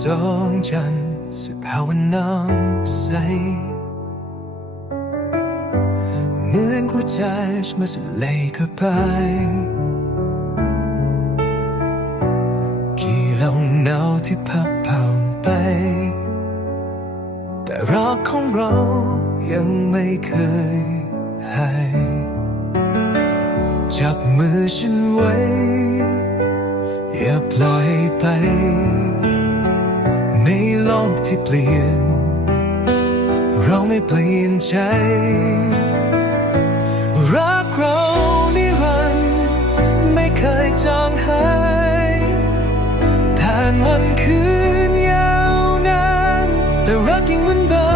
สองจันทร์สิภาวน้ำใสเหมือนหัวใจฉันมาสลายเข้าไปกี่ลมหนาวที่พัดผ่านไป แต่รักของเรายังไม่เคยหายจับมือฉันไว้ อย่าปล่อยไป กที่เปลี่ยน เราไม่เปลี่ยนใจ รักเรานิรันดร์ไม่เคยจางหายทนวันคืนยาวนาน แต่รักยังเหมือนเดิ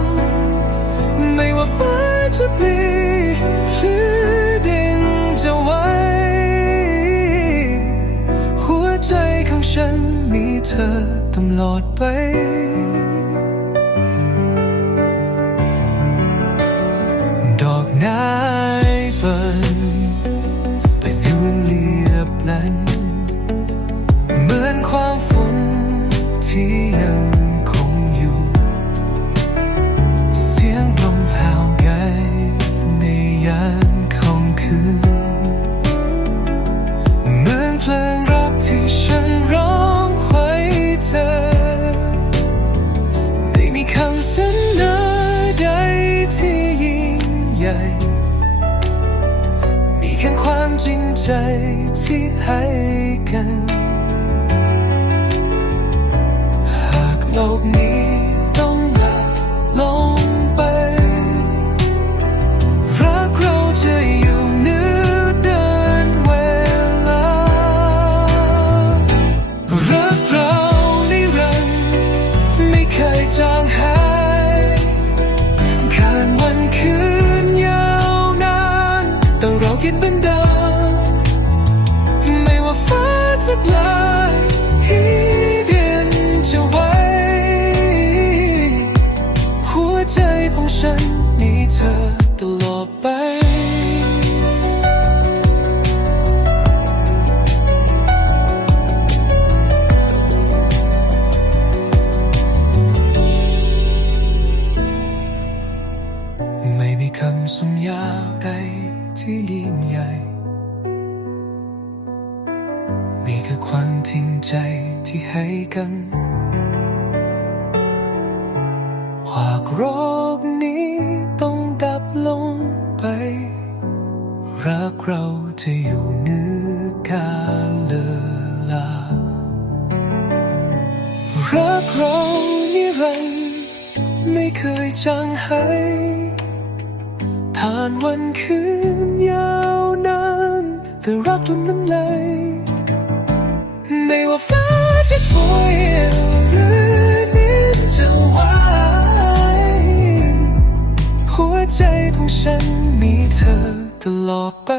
มไม่ว่าฟ้าจะเปลี่ยน เธอตลอดไป มีแค่ความ แต่เราคิดเหมือนดิมไม่ว่าฟ้าจะแปลให้ดินจะไหวหัวใจของฉันมีเธอตลอดไปไม่มีคำสัญญาใด ที่ยิ่งใหญ่ มีแค่ความจริงใจที่ให้กัน หากโรคนี้ต้องดับลงไป รักเราจะอยู่เนื้อกาเลลา รักเรานิรันดร์ไม่เคยจางหาย ผ่านวันคืนยาวนานแต่รักทุนนั้นเลยไม่ว่าฟ้าจะถวยหรือนิดจะไหวหัวใจของฉันมีเธอตลอดไป